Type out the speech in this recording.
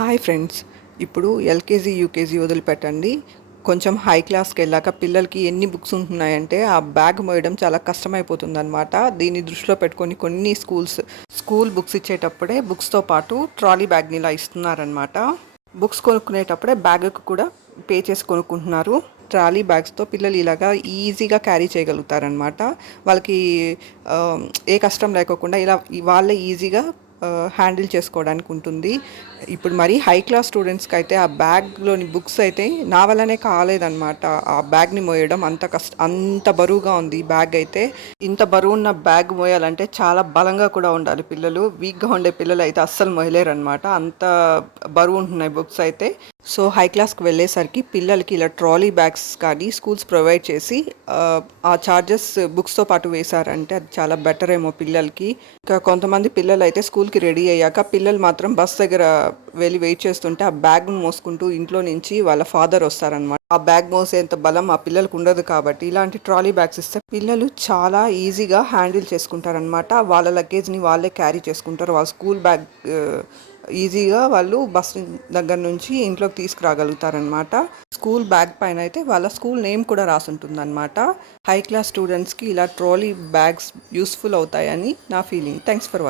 Hi friends ఇప్పుడు LKG UKG వదిలిపెట్టండి. కొంచెం హై క్లాస్కి వెళ్ళాక పిల్లలకి ఎన్ని బుక్స్ ఉంటున్నాయంటే ఆ బ్యాగ్ మోయడం చాలా కష్టమైపోతుందన్నమాట. దీన్ని దృష్టిలో పెట్టుకొని కొన్ని స్కూల్స్ స్కూల్ బుక్స్ ఇచ్చేటప్పుడే బుక్స్తో పాటు ట్రాలీ బ్యాగ్ని ఇలా ఇస్తున్నారనమాట బుక్స్ కొనుక్కునేటప్పుడే బ్యాగ్కి కూడా పే చేసి కొనుక్కుంటున్నారు. ట్రాలీ బ్యాగ్స్తో పిల్లలు ఇలాగా ఈజీగా క్యారీ చేయగలుగుతారనమాట వాళ్ళకి ఏ కష్టం లేకోకుండా ఇలా వాళ్ళే ఈజీగా హ్యాండిల్ చేసుకోవడానికి ఉంటుంది. ఇప్పుడు మరి హై క్లాస్ స్టూడెంట్స్కి అయితే ఆ బ్యాగ్లోని బుక్స్ అయితే నా వల్లనే కాలేదన్నమాట. ఆ బ్యాగ్ని మోయడం అంత కష్ట అంత బరువుగా ఉంది బ్యాగ్ అయితే. ఇంత బరువు ఉన్న బ్యాగ్ మోయాలంటే చాలా బలంగా కూడా ఉండాలి పిల్లలు. వీక్గా ఉండే పిల్లలు అయితే అస్సలు మోయలేరు అనమాట అంత బరువు ఉంటున్నాయి బుక్స్ అయితే. సో హై క్లాస్కి వెళ్ళేసరికి పిల్లలకి ఇలా ట్రాలీ బ్యాగ్స్ కానీ స్కూల్స్ ప్రొవైడ్ చేసి ఆ, చార్జెస్ బుక్స్తో పాటు వేశారంటే అది చాలా బెటర్ ఏమో పిల్లలకి. ఇంకా కొంతమంది పిల్లలు అయితే స్కూల్కి రెడీ అయ్యాక పిల్లలు మాత్రం బస్ దగ్గర వెళ్ళి వెయిట్ చేస్తుంటే ఆ బ్యాగ్ మోసుకుంటూ ఇంట్లో నుంచి వాళ్ళ ఫాదర్ వస్తారనమాట ఆ బ్యాగ్ మోసేంత బలం ఆ పిల్లలకు ఉండదు కాబట్టి ఇలాంటి ట్రాలీ బ్యాగ్స్ ఇస్తే పిల్లలు చాలా ఈజీగా హ్యాండిల్ చేసుకుంటారనమాట వాళ్ళ లగేజ్ని వాళ్ళే క్యారీ చేసుకుంటారు. వాళ్ళ స్కూల్ బ్యాగ్ ఈజీగా వాళ్ళు బస్ దగ్గర నుంచి ఇంట్లోకి తీసుకురాగలుగుతారనమాట స్కూల్ బ్యాగ్ పైన అయితే వాళ్ళ స్కూల్ నేమ్ కూడా రాసుంటుందన్నమాట. హై క్లాస్ స్టూడెంట్స్కి ఇలా ట్రాలీ బ్యాగ్స్ యూస్ఫుల్ అవుతాయని నా ఫీలింగ్. Thanks for watching